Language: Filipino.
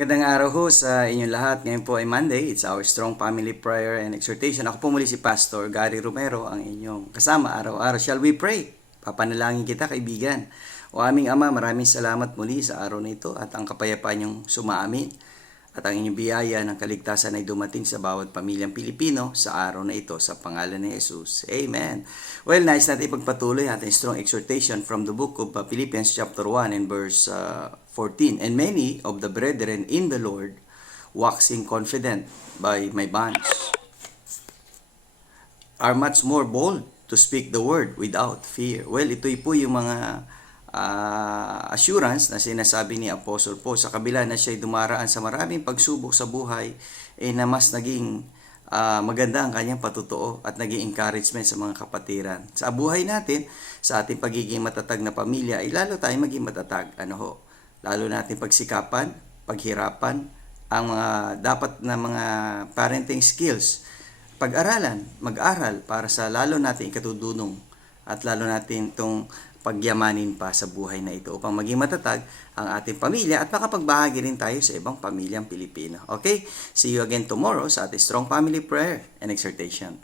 Magandang araw ho sa inyong lahat. Ngayon po ay Monday. It's our Strong Family Prayer and Exhortation. Ako po muli si Pastor Gary Romero, ang inyong kasama araw-araw. Shall we pray? Papanalangin kita, kaibigan. O aming Ama, maraming salamat muli sa araw na ito at ang kapayapaan niyong sumaamin at ang inyong biyaya ng kaligtasan ay dumating sa bawat pamilyang Pilipino sa araw na ito sa pangalan ni Jesus. Amen. Well, nais natin ipagpatuloy ating strong exhortation from the book of Philippians chapter 1 and verse 14. And many of the brethren in the Lord, waxing confident by my bonds, are much more bold to speak the word without fear. Well, ito'y po yung mga assurance na sinasabi ni Apostle Paul sa kabila na siya'y dumaraan sa maraming pagsubok sa buhay, na mas naging maganda ang kanyang patutuo at naging encouragement sa mga kapatiran. Sa buhay natin, sa ating pagiging matatag na pamilya, ay lalo tayong maging matatag. Lalo natin pagsikapan, paghirapan, ang mga dapat na mga parenting skills, pag-aralan, mag-aral para sa lalo natin ikatutulong at lalo natin itong pagyamanin pa sa buhay na ito upang maging matatag ang ating pamilya at makapagbahagi rin tayo sa ibang pamilyang Pilipino. Okay? See you again tomorrow sa ating Strong Family Prayer and Exhortation.